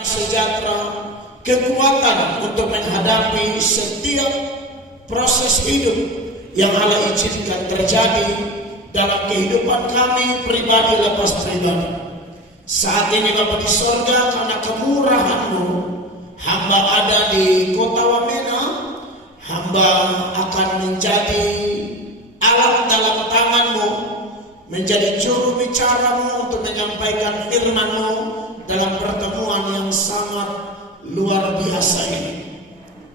sejahtera, kekuatan untuk menghadapi setiap proses hidup yang Allah izinkan terjadi dalam kehidupan kami pribadi lepas pribadi. Saat ini Bapa di sorga, karena kemurahan-Mu, hamba ada di kota Wamena, hamba akan menjadi alat dalam tangan-Mu, menjadi juru bicara-Mu untuk menyampaikan firman-Mu dalam pertemuan yang sangat luar biasa ini.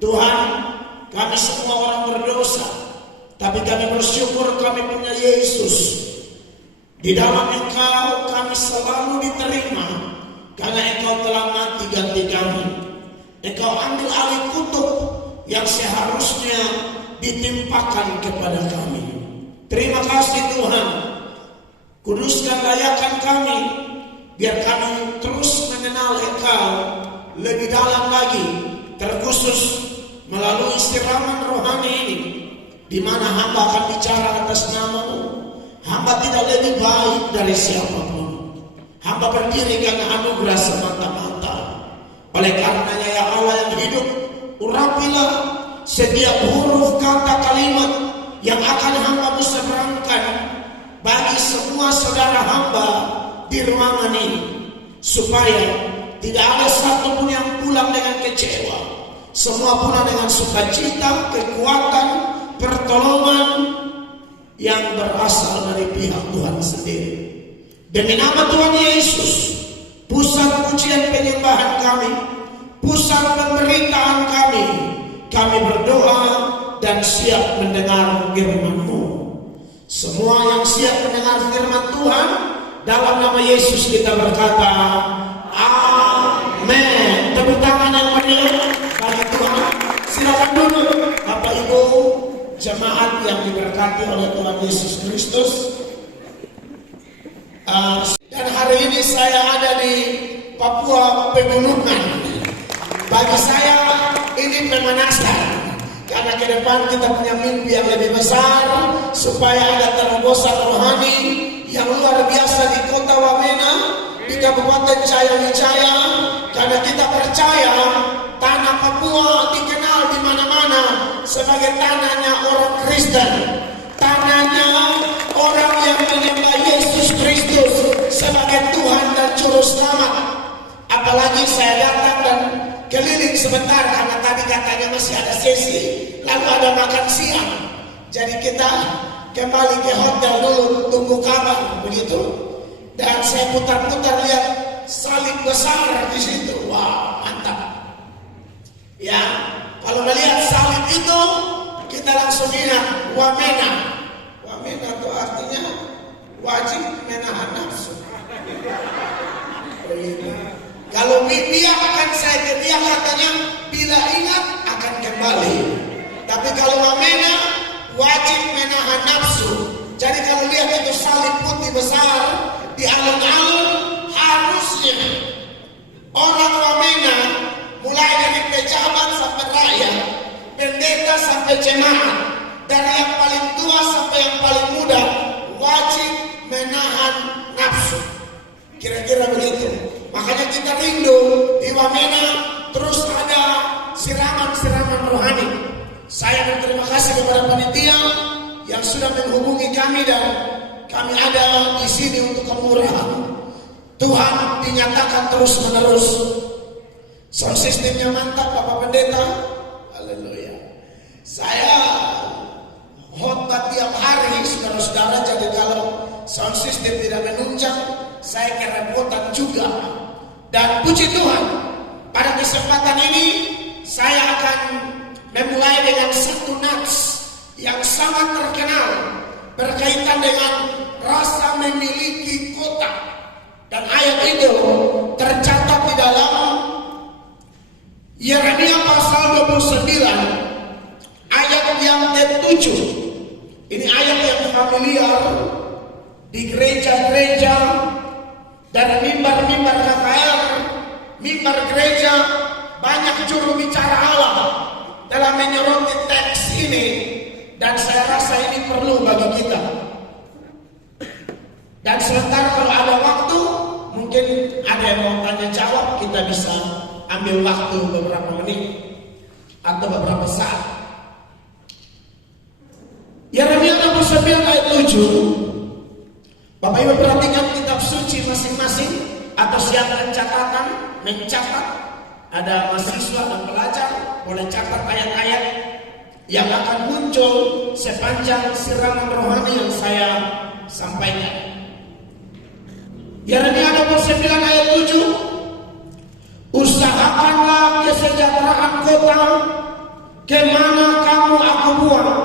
Tuhan, kami semua orang berdosa, tapi kami bersyukur kami punya Yesus. Di dalam Engkau kami selalu diterima, karena Engkau telah mati ganti kami. Engkau ambil alih kutuk yang seharusnya ditimpakan kepada kami. Terima kasih Tuhan. Kuduskan layakan kami, biar kami terus mengenal Engkau lebih dalam lagi, terkhusus melalui siraman rohani ini, di mana hamba akan bicara atas nama-Mu. Hamba tidak lebih baik dari siapapun. Hamba berdiri karena anugerah semata-mata. Oleh karenanya ya Allah yang hidup, urapilah setiap huruf kata kalimat yang akan hamba seberangkan bagi semua saudara hamba di ruangan ini, supaya tidak ada satupun yang pulang dengan kecewa. Semua pulang dengan sukacita, kekuatan, pertolongan yang berasal dari pihak Tuhan sendiri. Demi nama Tuhan Yesus, pusat pujian penyembahan kami, pusat pemberitaan kami berdoa dan siap mendengar firman-Mu. Semua yang siap mendengar firman Tuhan, dalam nama Yesus kita berkata, amin. Tepuk tangan yang meriah bagi Tuhan. Silakan duduk Bapak Ibu jemaat yang diberkati oleh Tuhan Yesus Kristus. Dan hari ini saya ada di Papua Pegunungan. Bagi saya ini pemanasan, karena ke depan kita punya mimpi yang lebih besar, supaya ada terobosan rohani yang luar biasa di kota Wamena, di Kabupaten Jaya Wijaya. Karena kita percaya tanah Papua dikenal di mana-mana sebagai tanahnya orang Kristen, tanahnya orang yang menyembah Yesus Kristus sebagai Tuhan dan Juru Selamat. Apalagi saya datang dan keliling sebentar, karena tadi katanya masih ada sesi, lalu ada makan siang. Jadi kita kembali ke hotel dulu, tunggu kabar begitu. Dan saya putar-putar lihat salib besar di situ. Wah, mantap. Ya, kalau melihat salib itu, kita langsung ingat Wamena. Wamena itu artinya wajib menahan nafsu. Kalau dia akan dia katanya bila ingat akan kembali. Tapi kalau Wamena wajib menahan nafsu. Jadi kalau lihat itu salib putih besar di alun-alun, harusnya orang Wamena, mulai dari pejabat sampai rakyat, pendeta sampai jemaat, dari yang paling tua sampai yang paling muda, wajib menahan nafsu. Kira-kira begitu. Makanya kita rindu di Wamena terus ada siraman-siraman rohani. Saya berterima kasih kepada panitia yang sudah menghubungi kami, dan kami ada di sini untuk kemurahan Tuhan dinyatakan terus-menerus. Sound sistemnya mantap Bapak Pendeta. Haleluya. Saya khotbah tiap hari saudara-saudara, jadi kalau sound system tidak menunjang, saya kerepotan juga. Dan puji Tuhan, pada kesempatan ini saya akan memulai dengan satu nats yang sangat terkenal berkaitan dengan rasa memiliki kota. Dan ayat itu tercatat di dalam Yeremia pasal 29 ayat yang ke-7. Ini ayat yang familiar di gereja-gereja dan mimbar-mimbar KKR, mimbar gereja. Banyak juru bicara Allah dalam menyoroti teks ini, dan saya rasa ini perlu bagi kita. Dan sebentar kalau ada waktu, mungkin ada yang mau tanya jawab, kita kita bisa ambil waktu beberapa menit atau beberapa saat. Yeremia 29 ayat 7. Bapak Ibu perhatikan kitab suci masing-masing atau siapkan catatan, mencatat. Ada mahasiswa dan pelajar boleh catat ayat-ayat yang akan muncul sepanjang siraman rohani yang saya sampaikan. Yeremia 29 ayat 7. Usahakanlah kesejahteraan kota kemana kamu aku buang,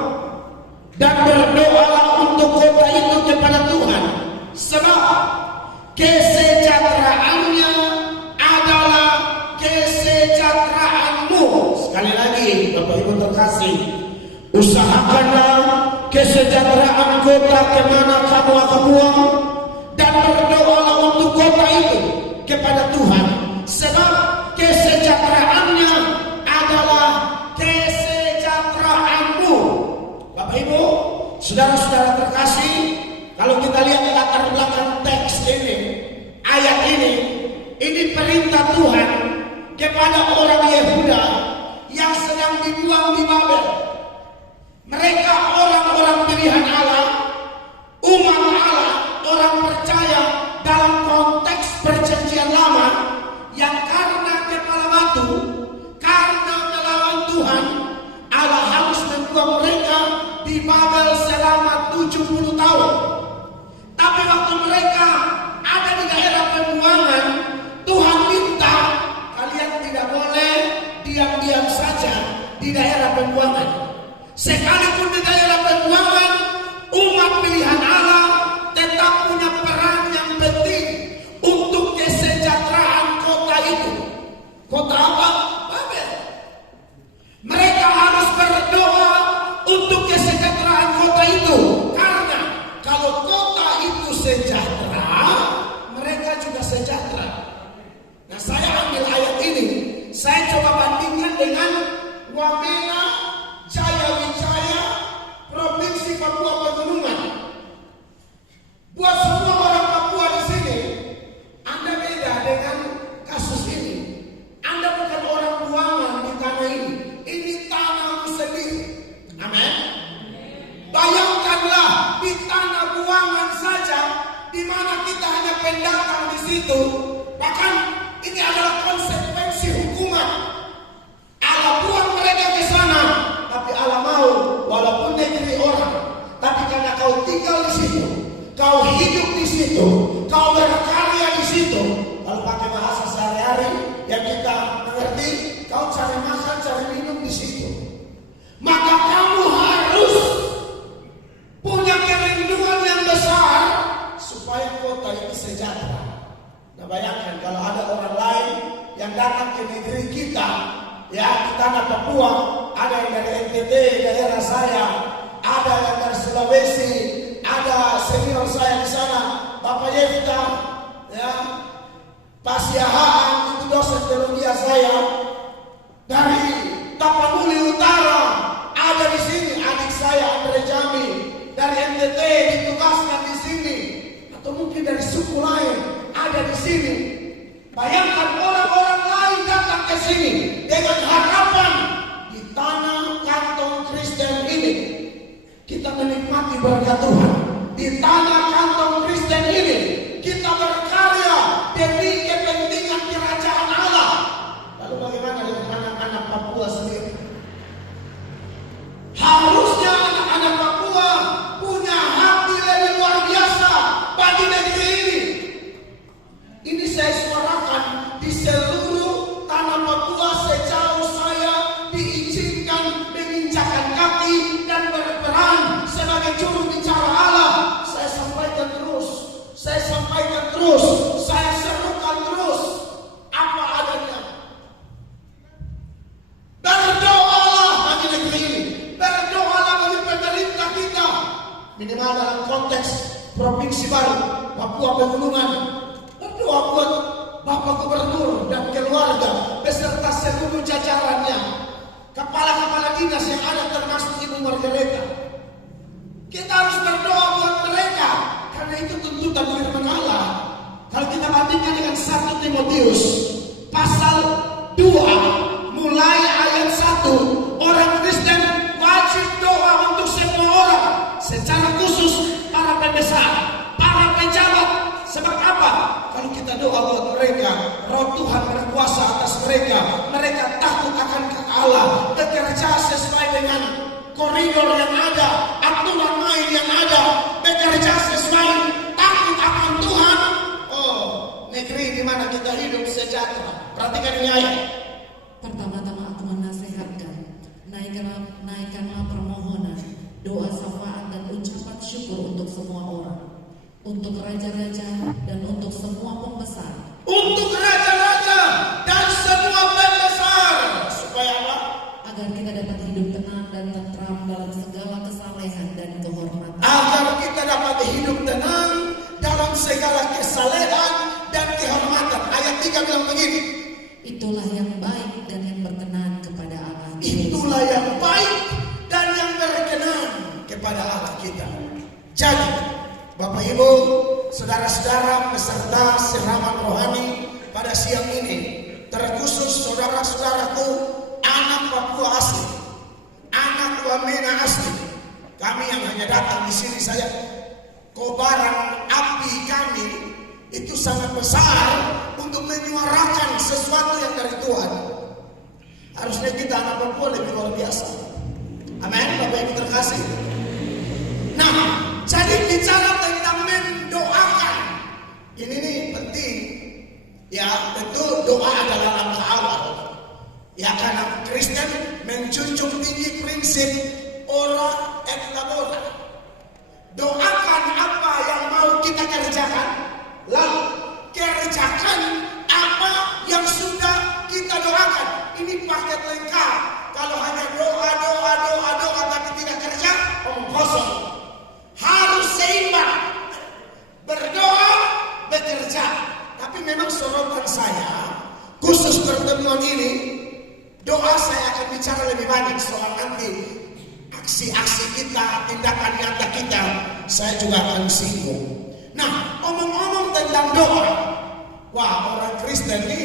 dan berdoalah untuk kota itu kepada Tuhan, sebab kesejahteraannya adalah kesejahteraanmu. Sekali lagi Bapak Ibu terkasih, usahakanlah kesejahteraan kota kemana kamu aku buang, dan berdoalah untuk kota itu kepada Tuhan, sebab kesejahteraannya adalah kesejahteraanmu. Bapak Ibu, saudara-saudara terkasih, kalau kita lihat latar belakang teks ini, ayat ini perintah Tuhan kepada orang Yehuda yang sedang dibuang di Babel. Mereka orang-orang pilihan Allah, umat Allah, orang percaya dalam konteks perjanjian lama yang karena kepala batu, karena melawan Tuhan, Allah harus membuang mereka di Babel selama 70 tahun. Tapi waktu mereka ada di daerah pembuangan, Tuhan minta kalian tidak boleh diam-diam saja di daerah pembuangan. Sekalipun di daerah pembuangan, umat pilihan Allah tetap punya peran yang penting untuk kesejahteraan kota itu. Kota apa? Babel. Mereka harus berdoa untuk kesejahteraan kota itu, karena kalau kota itu sejahtera, mereka juga sejahtera. Nah, saya ambil ayat ini, saya coba bandingkan dengan Wamena, Jaya Wijaya, Provinsi Papua Pegunungan. Buat semua orang Papua di sini, Anda beda dengan kasus ini. Anda bukan orang buangan di tanah ini. Ini tanahmu sendiri. Amin. Bayangkanlah di tanah buangan saja, di mana kita hanya pendatang di situ. Bahkan ini adalah konsekuensi hukuman. Allah buang mereka ke sana, tapi Allah mau walaupun negeri orang, tapi karena kau tinggal di situ, kau hidup di situ, kau berkarya di situ. Kalau pakai bahasa sehari-hari yang kita mengerti, kau cari makan, cari minum di situ. Maka kamu harus punya kerinduan yang besar supaya kota ini sejahtera. Nah, bayangkan kalau ada orang lain yang datang ke negeri kita, ya di tanah Papua, ada yang dari NTT, daerah saya, ada yang dari Sulawesi, ada senior saya di sana, Bapak Yefta, ya, Pak Siahaan, itu dosen teologi saya, dari Tapanuli Utara, ada di sini adik saya Andre Jami, dari NTT ditugaskan di sini, atau mungkin dari suku lain ada di sini. Bayangkan orang-orang lain datang ke sini dengan harapan di tanah kantong Kristen ini kita menikmati berkat Tuhan. Di tanah kantong Kristen ini kita berkarya demi kepentingan kerajaan Allah. Lalu bagaimana dengan anak-anak Papua sendiri? Harusnya anak-anak Papua punya hati lebih luar biasa bagi negeri ini. Ini saya suarakan di seluruh tanah Papua sejauh saya diizinkan menginjakkan kaki dan berperan sebagai juru bicara Allah. Saya sampaikan terus, saya serukan terus apa adanya. Berdoalah bagi negeri ini, berdoalah bagi pemerintah kita, minimal dalam konteks provinsi baru Papua Pegunungan. Berdoa buat Bapak Gubernur dan keluarga beserta seluruh jajarannya, kepala-kepala dinas yang ada termasuk Ibu Margareta. Kita harus berdoa buat mereka karena itu tuntutan firman Allah. Kalau kita bandingkan dengan 1 Timotius pasal 2 mulai ayat 1, orang Kristen wajib doa untuk semua orang, secara khusus para pembesar, para pejabat. Sebab apa? Kalau kita doa buat mereka, roh Tuhan berkuasa atas mereka. Mereka takut akan Allah, bekerja sesuai dengan koridor yang ada, aturan main yang ada, bekerja sesuai takut akan Tuhan. Oh, negeri di mana kita hidup sejahtera. Perhatikan ini ayat. Pertama-tama aku menasihatkan, naikkanlah permohonan, doa syafaat dan ucapan syukur untuk semua orang, untuk raja-raja dan untuk semua pembesar. Untuk raja-raja dan semua pembesar. Supaya apa? Agar kita dapat hidup tenang dan tentram dalam segala kesalehan dan kehormatan. Agar kita dapat hidup tenang dalam segala kesalehan dan kehormatan. Ayat 3 bilang begini. Itulah yang baik dan yang berkenan kepada Allah. Itulah yang baik dan yang berkenan kepada Allah kita. Jadi, Bapak Ibu, saudara-saudara peserta siraman rohani pada siang ini, terkhusus saudara-saudaraku anak Papua asli, anak Wamena asli, kami yang hanya datang di sini saja, kobaran api kami itu sangat besar untuk menyuarakan sesuatu yang dari Tuhan. Harusnya kita anak Papua lebih luar biasa. Amin, Bapak Ibu terkasih. Nah, jadi bicara tentang mendoakan, ini nih penting. Ya, tentu doa adalah langkah awal. Ya, karena Kristen menjunjung tinggi prinsip ora et labora. Doakan apa yang mau kita kerjakan, lalu kerjakan apa yang sudah kita doakan. Ini paket lengkap. Kalau hanya doa tapi tidak kerja, omong kosong. Harus seimbang, berdoa, bekerja. Tapi memang sorotan saya, khusus pertemuan ini, doa saya akan bicara lebih banyak soal nanti aksi-aksi kita, tindakan nyata kita, saya juga akan singgung. Nah, omong-omong tentang doa, wah, orang Kristen ini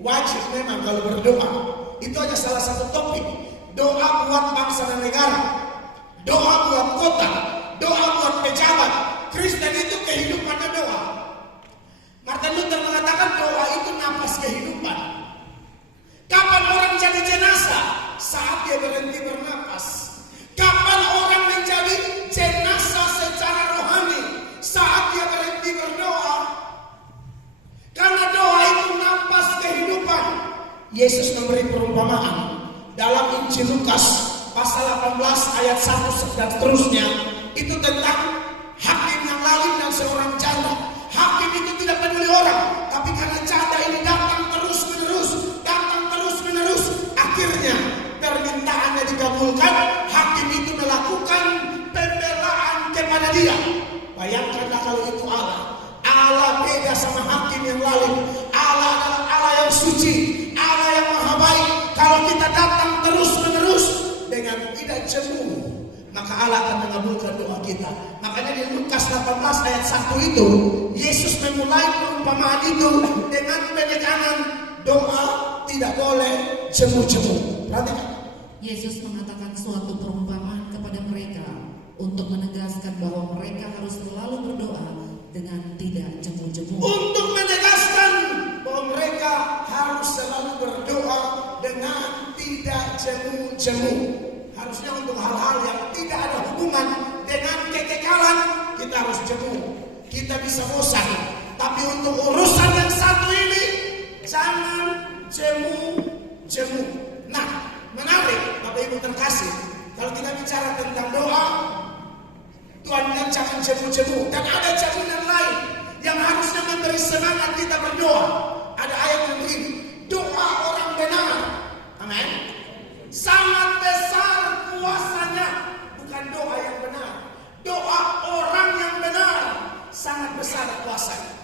wajib memang kalau berdoa. Itu aja salah satu topik. Doa buat bangsa dan negara, doa buat kota, doa buat pejabat. Kristen itu kehidupannya doa. Martin Luther mengatakan doa itu napas kehidupan. Kapan orang jadi jenazah? Saat dia berhenti bernapas. Kapan orang menjadi jenazah secara rohani? Saat dia berhenti berdoa. Karena doa itu napas kehidupan. Yesus memberi perumpamaan dalam Injil Lukas pasal 18 ayat 1 dan seterusnya. Itu tentang hakim yang lalim dan seorang janda. Hakim itu tidak peduli orang, tapi karena janda ini datang terus menerus, akhirnya permintaannya dikabulkan. Hakim itu melakukan pembelaan kepada dia. Bayangkanlah kalau itu Allah. Allah beda sama hakim yang lalim. Allah adalah Allah yang suci, Allah yang maha baik. Kalau kita datang terus menerus dengan tidak jemu, maka Allah akan mengabulkan doa kita. Makanya di Lukas 18 ayat 1 itu, Yesus memulai perumpamaan itu dengan penekanan doa tidak boleh jemu-jemu. Perhatikan. Yesus mengatakan suatu perumpamaan kepada mereka untuk menegaskan bahwa mereka harus selalu berdoa dengan tidak jemu-jemu. Untuk menegaskan bahwa mereka harus selalu berdoa dengan tidak jemu-jemu. Harusnya untuk hal-hal yang tidak ada hubungan dengan kekekalan kita harus jemu. Kita bisa bosan. Tapi untuk urusan yang satu ini jangan jemu-jemu. Nah, menarik Bapak Ibu terkasih. Kalau kita bicara tentang doa, Tuhan bilang jangan jemu-jemu. Dan ada jaminan lain yang harusnya memberi semangat kita berdoa. Ada ayat yang begini, doa orang benar, amin, sangat besar kuasanya. Bukan doa yang benar, doa orang yang benar sangat besar kuasanya.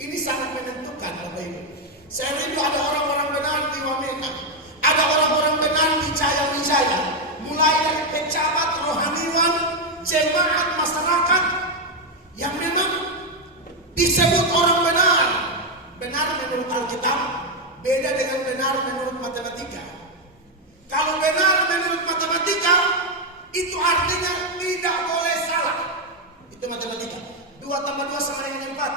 Ini sangat menentukan Bapak Ibu. Saya rindu ada orang-orang benar di Wamena, ada orang-orang benar di Jaya-Wijaya, mulai dari pejabat rohaniwan, jemaat masyarakat yang memang disebut orang benar. Benar menurut Alkitab, beda dengan benar menurut matematika. Kalau benar menurut matematika, itu artinya tidak boleh salah. Itu matematika. 2 tambah 2 sama dengan 4.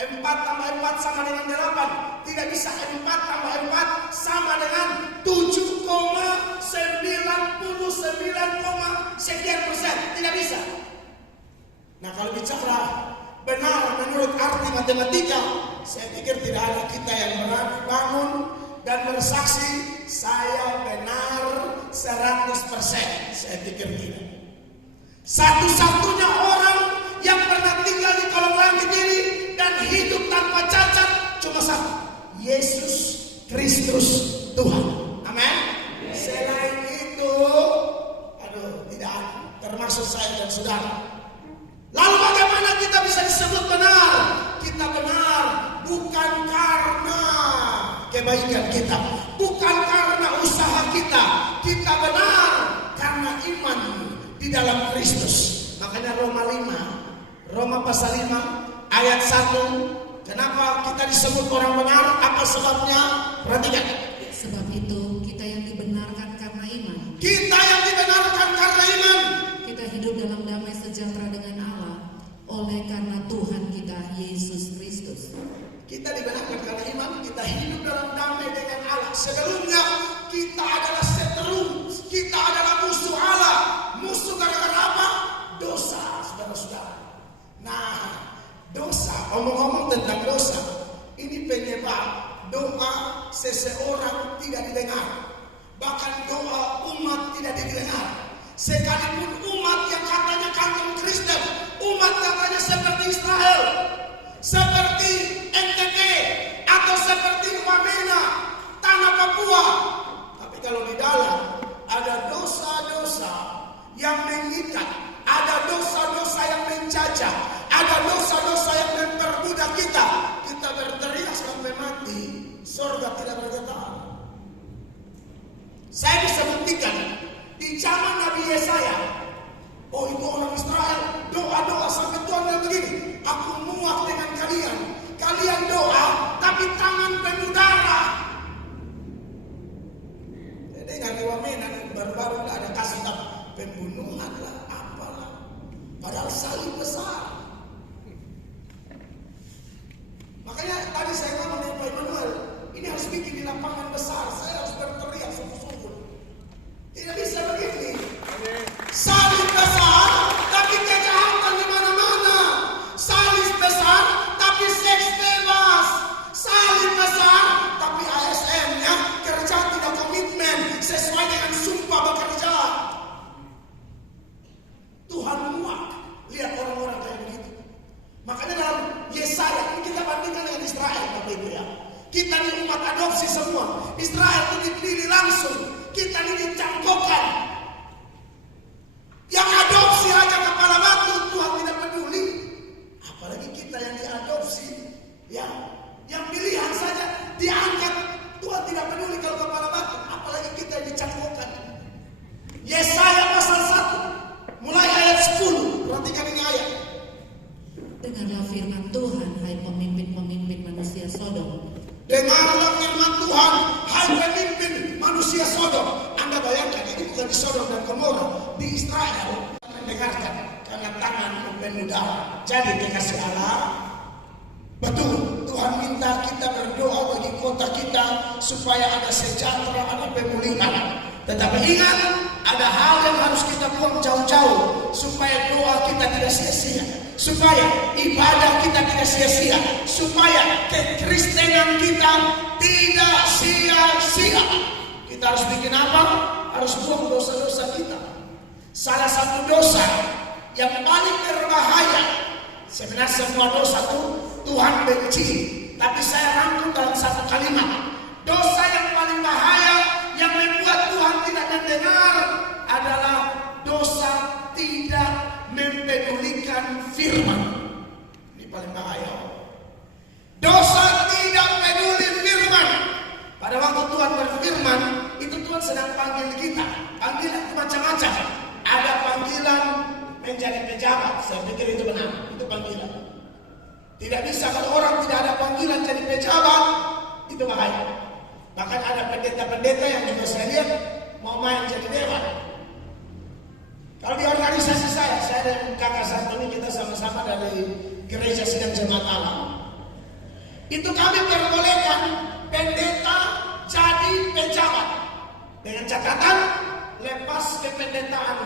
4 tambah 4 sama dengan 8. Tidak bisa 4 tambah 4 sama dengan 7,99, tidak bisa. Nah, kalau bicara benar menurut arti matematika, saya pikir tidak ada kita yang berani bangun dan bersaksi saya benar 100%. Saya pikir tidak. Satu-satunya orang yang pernah tinggal di kolong langit ini dan hidup tanpa cacat cuma satu, Yesus Kristus Tuhan. Amin. Selain itu, tidak ada, termasuk saya dan saudara. Lalu bagaimana kita bisa disebut benar? Kita benar bukan karena kebaikan kita, bukan karena usaha kita. Kita benar karena iman di dalam Kristus. Makanya Roma pasal 5 ayat 1. Kenapa kita disebut orang benar? Apa sebabnya? Perhatikan. Sebab itu kita yang dibenarkan karena iman. Kita yang dibenarkan karena iman. Kita hidup dalam damai sejahtera dengan Allah oleh karena Tuhan kita Yesus Kristus. Kita dibenarkan karena iman, kita hidup dalam damai dengan Allah. Sebelumnya kita adalah seteru, kita adalah musuh Allah. Musuh gara-gara apa? Dosa, saudara-saudara. Nah, dosa, omong-omong tentang dosa, ini penyebab doa seseorang tidak didengar. Bahkan doa umat tidak didengar. Sekalipun umat yang katanya kantong Kristen, umat katanya seperti Israel, seperti NTT, atau seperti Wamena, tanah Papua. Tapi kalau di dalam ada dosa-dosa yang mengikat, ada dosa-dosa yang menjajah, ada dosa-dosa yang memperbudak kita. Kita berteriak sampai mati, surga tidak bergetar. Saya bisa buktikan di zaman Nabi Yesaya. Oh, itu orang Israel doa-doa sampai Tuhan bilang begini, aku muak dengan kalian. Kalian doa tapi tangan penuh darah. Jadi nggak di Wamena baru-baru nggak ada kasus pembunuhan lah, apalah. Padahal salib besar. Makanya tadi saya ngomong dengan Pak Immanuel, ini harus bikin di lapangan besar. Saya harus berteriak sungguh-sungguh. Tidak bisa begini. Salib besar, tapi kejahatan di mana-mana. Salib besar, tapi seks bebas. Salib besar, tapi ASN-nya kerja tidak komitmen sesuai dengan sumpah bekerja. Tuhan muak lihat orang-orang kayak begitu. Makanya dalam Yesaya ini kita bandingkan dengan Israel, Bapak Ibu ya. Kita ini umat adopsi semua. Israel itu dipilih langsung. Kita ini dicangkokkan. Yang adopsi aja kepala batu, Tuhan tidak peduli. Apalagi kita yang diadopsi, ya, yang pilihan saja diangkat, Tuhan tidak peduli kalau kepala batu. Apalagi kita yang dicangkokkan. Yesaya pasal 1, mulai ayat 10. Perhatikan ini ayat. Dengarlah firman Tuhan, hai pemimpin-pemimpin manusia Sodom. Dengarlah firman Tuhan, hai pemimpin manusia Sodom. Anda bayangkan ini bukan di Sodom dan Gomora, di Israel. Mendengarkan karena tangan penuh darah. Jadi dikasih Allah. Betul, Tuhan minta kita berdoa bagi kota kita supaya ada sejahtera, ada pemulihan. Tetapi ingat, ada hal yang harus kita buang jauh-jauh supaya doa kita tidak sia-sia, supaya ibadah kita tidak sia-sia, supaya kekristenan kita tidak sia-sia. Kita harus bikin apa? Harus buang dosa-dosa kita. Salah satu dosa yang paling berbahaya, sebenarnya semua dosa itu Tuhan benci, tapi saya rangkum dalam satu kalimat. Dosa yang paling bahaya yang membuat Tuhan tidak mendengar adalah dosa tidak mempedulikan firman. Ini paling bahaya. Dosa tidak peduli firman. Pada waktu Tuhan berfirman, itu Tuhan sedang panggil kita. Panggilan macam-macam. Ada panggilan menjadi pejabat. Saya pikir itu benar. Itu panggilan. Tidak bisa kalau orang tidak ada panggilan jadi pejabat, itu bahaya. Bahkan ada pendeta-pendeta yang juga saya lihat mau main jadi dewan. Kalau di organisasi saya dan kakak satu ini, kita sama-sama dari gereja Sidang Jemaat Allah. Itu kami perbolehkan pendeta jadi pejabat dengan catatan lepas kependetaan.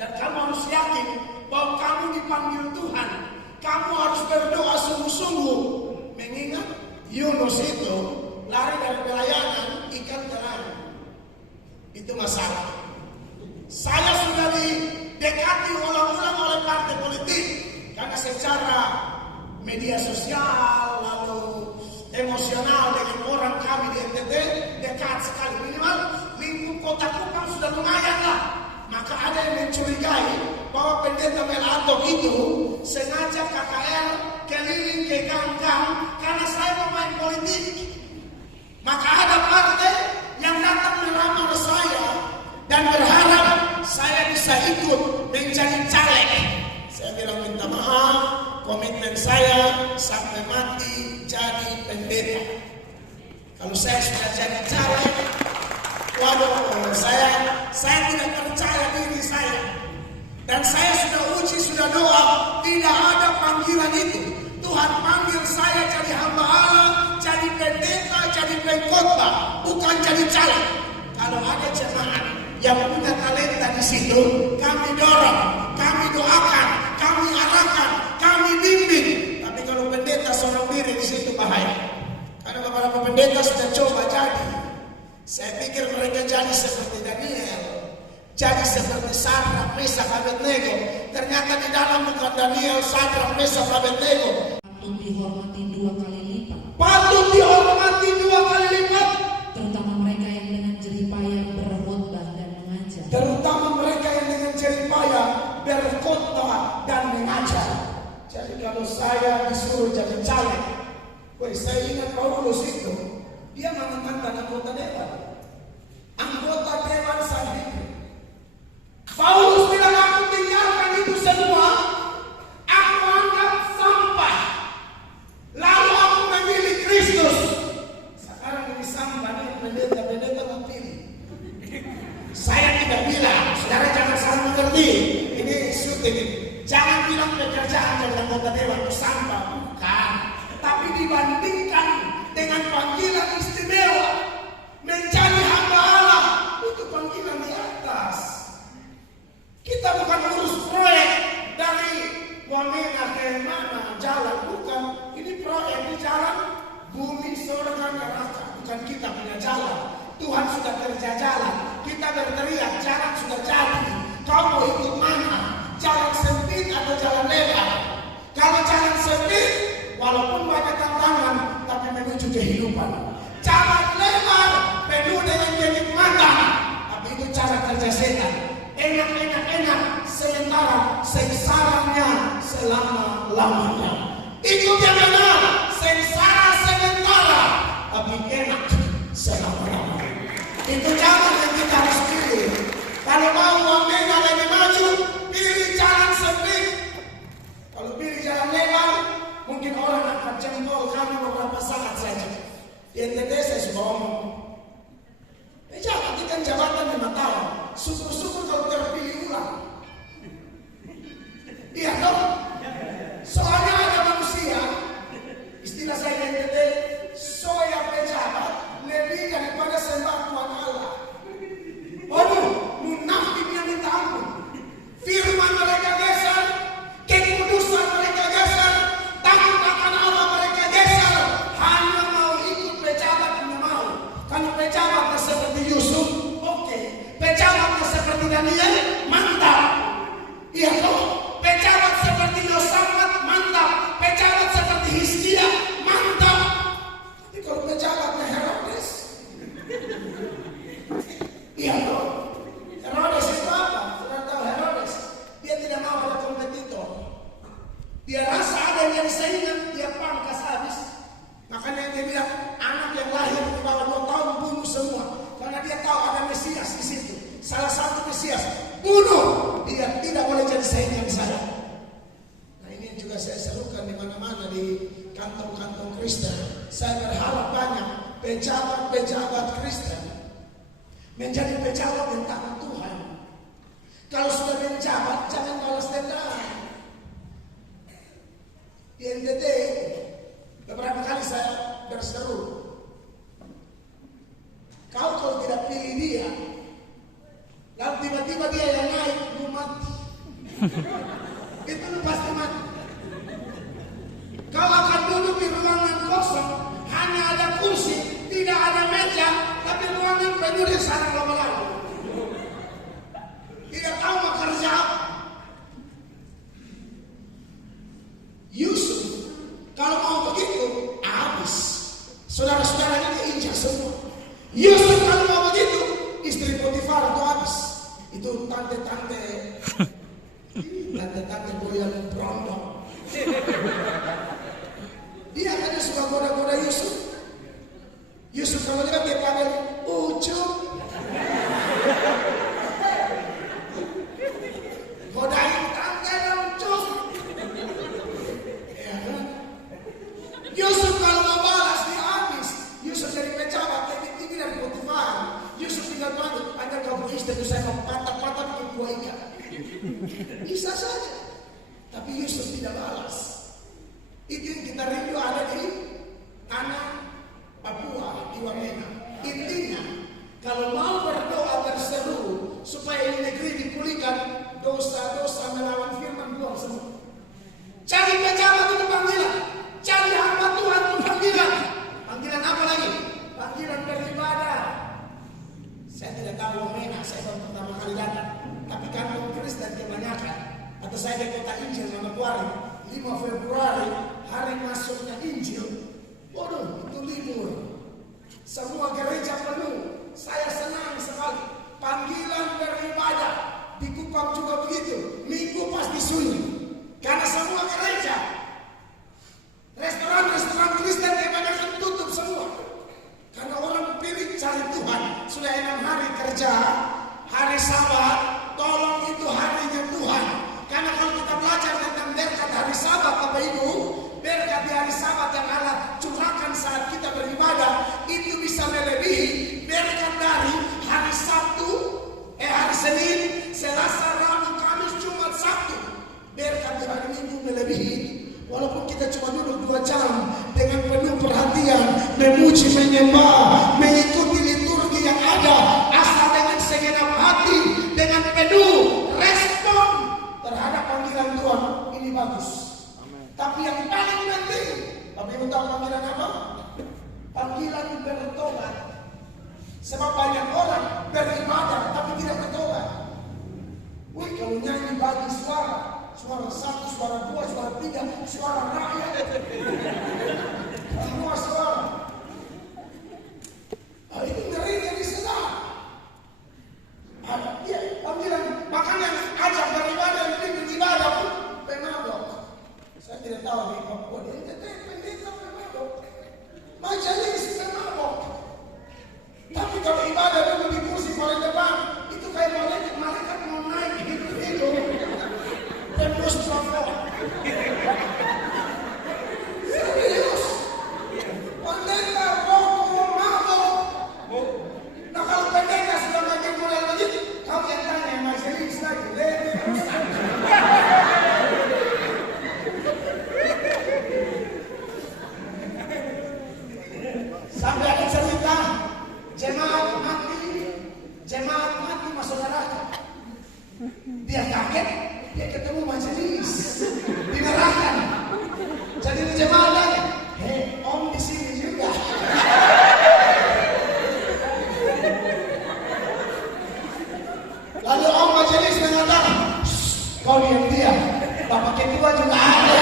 Dan kamu harus yakin bahwa kamu dipanggil Tuhan. Kamu harus berdoa sungguh-sungguh. Mengingat Yunus itu lari dari pelayanan ikan terang. Itu masalah. Saya sudah didekati ulang-ulang oleh partai politik karena secara media sosial lalu emosional dengan orang kami di NTT dekat sekali, minimal lingkup kota Kupang sudah lumayan lah. Maka ada yang mencurigai bahwa pendeta Melato itu sengaja KKR keliling ke gang-gang karena saya pemain politik. Maka ada partai yang datang melamar saya dan berharap saya bisa ikut menjadi caleg. Saya bilang minta maaf, komitmen saya sampai mati jadi pendeta. Kalau saya sudah jadi caleg, waduh, saya tidak percaya diri saya. Dan saya sudah uji, sudah doa, tidak ada panggilan itu. Tuhan panggil saya jadi hamba Allah, jadi pendeta, jadi pengkhotbah, bukan jadi caleg. Kalau ada jemaat yang punya talenta di situ, kami dorong, kami doakan, kami arahkan, kami bimbing. Tapi kalau pendeta seorang diri di situ bahaya. Karena beberapa pendeta sudah coba jadi. Saya pikir mereka jadi seperti Daniel, jadi seperti Sadrak, Mesak, Abednego. Ternyata di dalam bukan Daniel, Sadrak, Mesak, Abednego. Patut dihormati 2 kali lipat. Patut dihormati 2 kali lipat. Terutama mereka yang dengan jeripayah berkhotbah dan mengajar. Terutama mereka yang dengan jeripayah berkhotbah dan mengajar. Jadi kalau saya disuruh jadi caleg, saya ingat Paulus itu, dia mantan anggota dewan. Anggota dewan sendiri. Paulus bilang, aku tinggalkan itu semua, aku anggap sampah. Lalu aku memilih Kristus. Sekarang ini sampah, ini pendeta memilih. Saya tidak bilang, saudara jangan salah mengerti. Ini syuting. Jangan bilang pekerjaan jadi anggota dewan itu sampah, bukan. Tapi dibandingkan dengan panggilan istimewa menjadi hamba Allah, itu panggilan di atas. Kita bukan urus proyek dari Wamena ke mana jalan, bukan. Ini proyek di jalan bumi, surga, neraka. Bukan kita punya jalan. Tuhan sudah kerja jalan. Kita berteriak jalan sudah jadi. Kau mau ikut mana? Jalan sempit atau jalan lebar? Kalau jalan sempit, walaupun banyak tantangan, tapi menuju kehidupan. Jalan lebar penuh dengan kenikmatan, tapi itu cara kerja setan. Enak, sementara sengsaranya selama-lamanya. Ikut yang benar, sengsara sementara, tapi enak selama-lamanya. Itu jalan yang kita harus pilih. Kalau mau Wamena lebih maju, pilih jalan sempit. Kalau pilih jalan lebar, mungkin orang akan jempol kami beberapa saat saja. Di NTT saya sudah ngomong, jangan kan jabatan 5 tahun. Syukur-syukur kalau terpilih ulang. Iya dong. Soalnya ada manusia, istilah saya di NTT, soya pejabat lebih daripada sembah Tuhan Allah. Waduh, munafiknya minta ampun. Firman mereka geser, kekudusan mereka geser, takut akan Allah mereka geser, hanya mau ikut pejabat yang mau. Kalau pejabatnya seperti Yusuf, oke. Pejabatnya seperti Daniel, mantap. Iya toh. Pejabat seperti Yosafat, mantap. Pejabat seperti Hizkia, mantap. Tapi kalau pejabatnya Herodes, iya toh. Herodes itu apa? Sudah tahu Herodes? Dia tidak mau ada kompetitor. Dia rasa ada yang jadi saingan, dia pangkas habis. Makanya dia bilang anak yang lahir di bawah 2 tahun bunuh semua, karena dia tahu ada Mesias di situ. Salah satu Mesias bunuh. menjadi pejabat yang takut Tuhan. Kalau sudah menjabat, jangan balas dendam. Di NTT beberapa kali saya berseru, kau kalau tidak pilih dia, lalu tiba-tiba dia yang naik, lu mati. Itu lu pasti mati. Kau akan duduk di ruangan kosong, hanya ada kursi, tidak ada meja, tapi ruangan penuh di sarang lama-lama. Tidak tahu mau kerja apa. Yusuf, kalau mau begitu, habis. Saudara-saudaranya diinjak semua. Yusuf kalau mau begitu, istri Potifar itu habis. Itu tante-tante goyang berondong. Dia hanya suka goda-goda Yusuf. Yusuf kalau dia panggil Ucup. Godain tante dan Ucup. Ya kan? Yusuf kalau mau balas dia habis. Yusuf jadi pejabat lebih tinggi dari Potifar. Yusuf tinggal panggil, anda kau istri itu saya mau patah-patah bikin buah ikan. Bisa saja. Tapi Yusuf tidak balas. Itu yang kita rindu ada di tanah Papua, di Wamena. Intinya, kalau mau berdoa berseru supaya ini negeri dipulihkan, dosa-dosa melawan firman buang semua. Cari pejabat itu panggilan, cari hamba Tuhan itu panggilan. Panggilan apa lagi? Panggilan beribadah. Saya tidak tahu Wamena, saya baru pertama kali datang. Tapi kampung Kristen kebanyakan. Atau saya di kota Injil Manokwari, 5 Februari, hari masuknya Injil. Waduh, itu libur. Semua gereja penuh. Saya senang sekali. Panggilan beribadah. Di Kupang juga begitu. Minggu pasti sunyi. Karena semua gereja, restoran-restoran Kristen kebanyakan tutup semua. Karena orang pilih cari Tuhan. Sudah 6 hari kerja, hari Sabat, tolong itu harinya Tuhan. Karena kalau kita belajar tentang berkat hari Sabat, Bapak Ibu, berkat di hari Sabat yang Allah curahkan saat kita beribadah, itu bisa melebihi berkat dari hari Sabtu, hari Senin, Selasa, Rabu, Kamis, Jumat, Sabtu. Berkat di hari Minggu melebihi. Walaupun kita cuma duduk 2 jam dengan penuh perhatian, memuji, menyembah, mengikuti liturgi yang ada, asal dengan segenap hati, dengan penuh respon terhadap panggilan Tuhan, ini bagus. Amen. Tapi yang paling penting, Bapak Ibu tahu panggilan apa? Panggilan bertobat. Sebab banyak orang beribadah tapi tidak bertobat. Wih, kalau nyanyi bagi suara 1, suara 2, suara 3, suara rakyat. Semua suara. Ini ngeri sedap. Ya, panggilan, makanya ajak beribadah yang bikin ibadah pun pemabok. Saya tidak tahu di Papua, di NTT pendeta pemabok. Majelis pemabok. Tapi kalau ibadah dulu di kursi paling depan, itu kayak malaikat mau naik hidup-hidup. Terus trafo. Serius. Pendeta rokok mabok. Nah kalau pendeta sudah makin mulai begitu, kau yang tanya majelis lagi. Sampai ada cerita jemaat mati masuk neraka. Dia kaget. Dia ketemu majelis di neraka. Jadi jemaat lagi, hei om di sini juga. Lalu om majelis mengatakan, kau diam-diam, bapak ketua juga ada.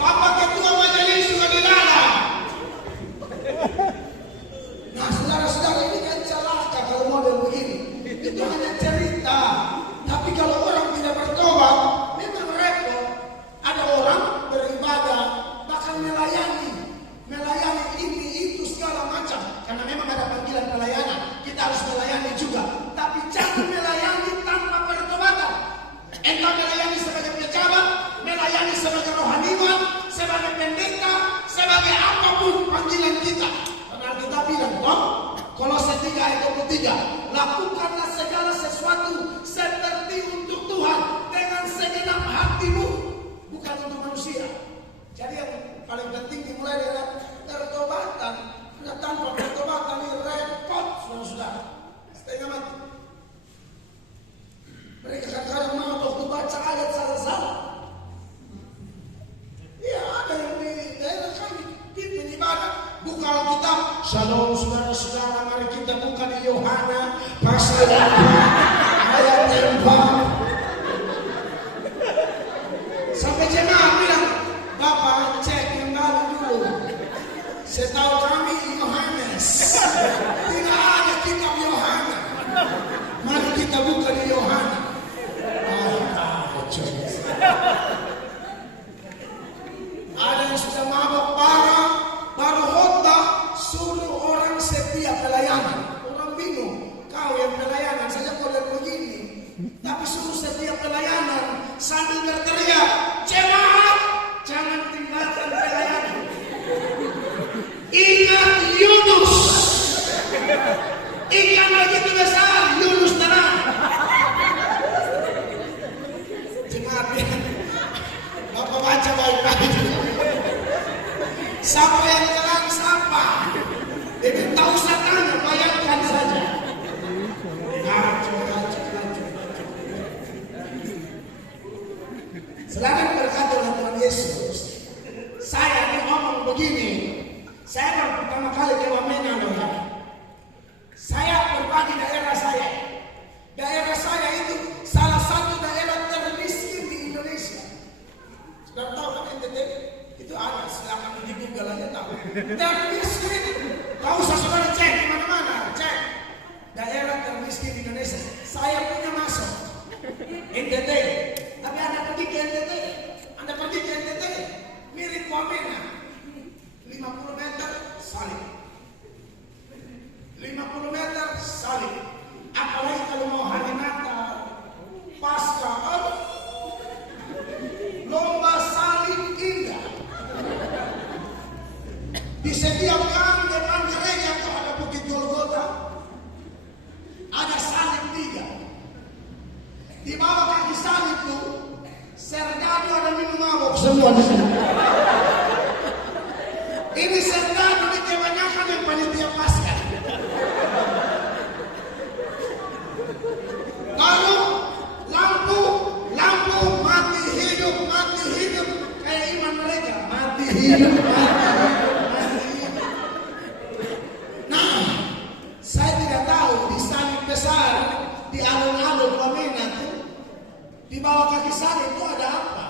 Bapak ketua manusia. Lakukanlah segala sesuatu seperti untuk Tuhan dengan segenap hatimu, bukan untuk manusia. Jadi yang paling penting dimulai dengan pertobatan. Karena tanpa pertobatan ini repot, saudara-saudara. Setengah mati. Mereka kadang-kadang mau waktu baca ayat salah-salah. Ya, ada yang di daerah kami pimpin ibadah buka Alkitab. Shalom saudara-saudara, mari kita buka di Yohana pasal 4 ayat 4. Sampai jemaah bilang, Bapak cek kembali dulu. Setahu kami Yohanes, tidak ada kitab Yohana. Mari kita buka di Yohana. Ada yang sudah mabok baru khotbah suruh orang setia pelayanan. Orang bingung, kau yang pelayanan saja boleh begini, tapi suruh setia pelayanan sambil berteriak, jemaat jangan tinggalkan pelayanan. Ingat Yunus, ikan begitu besar, Yunus tenang. Jemaat, Bapak baca baik-baik. Siapa yang terang siapa? Dia tahu satanya, bayangkan saja. Kacau. Selain berkata oleh Tuhan Yesus, saya ini ngomong begini. Saya baru pertama kali ke Wamena, saudara. Saya berbagi daerah saya. Daerah saya itu salah satu daerah termiskin di Indonesia. Sudah tahu kan NTT? Itu ada, silakan di Google aja tahu. Termiskin. Kau usah saudara cek di mana-mana, cek. Daerah termiskin di Indonesia. Saya punya masuk NTT. Tapi Anda pergi ke NTT, Anda pergi ke NTT, mirip Wamena. 50 meter salib. 50 meter salib. Apalagi kalau mau hari Natal, Paskah, lomba salib indah. Di setiap gang depan gereja itu ada Bukit Golgota, ada salib 3. Di bawah kaki salib itu serdadu ada minum mabok semua di sini. Ini serdadu ini kebanyakan yang panitia Paskah. Lalu lampu mati hidup kayak iman mereka mati hidup. Nah, saya tidak tahu di salib besar di alun-alun Wamena itu di bawah kaki salib itu ada apa?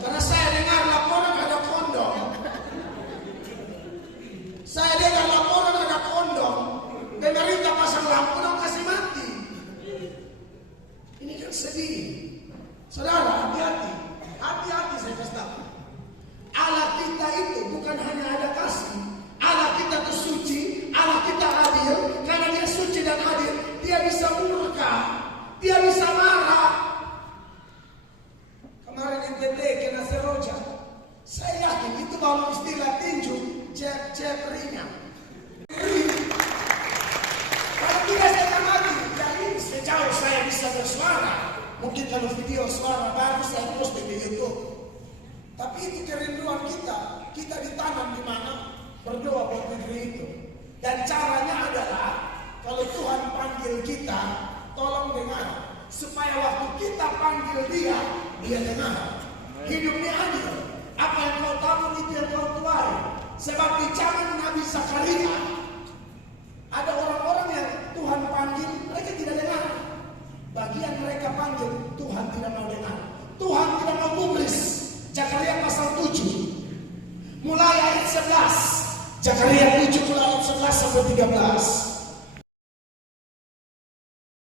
Karena saya dengar laporan ada kondom. Pemerintah pasang lampu dong kasih mati. Ini kan sedih. Saudara, hati-hati saya kasih tahu. Allah kita itu bukan hanya ada kasih. Allah kita itu suci, Allah kita adil. Karena dia suci dan adil, dia bisa murka, dia bisa marah. Kemarin NTT kena seroja. Saya yakin itu kalau istilah tinju, cek ringan. Kalau tidak saya mati, jadi sejauh saya bisa bersuara. Mungkin kalau video suara bagus saya posting di YouTube. Tapi itu kerinduan kita ditanam di mana? Berdoa buat negeri itu. Dan caranya adalah kalau Tuhan panggil kita, tolong dengar. Supaya waktu kita panggil dia dengar. Hidupnya adil. Apa yang kau tabur itu yang kau tuai. Sebab di zaman Nabi Zakaria ada orang-orang yang Tuhan panggil, mereka tidak dengar. Bagian mereka panggil, Tuhan tidak mau dengar. Tuhan tidak mau gubris. Zakaria pasal 7 mulai ayat 11. Zakaria 7 mulai ayat 11 sampai 13.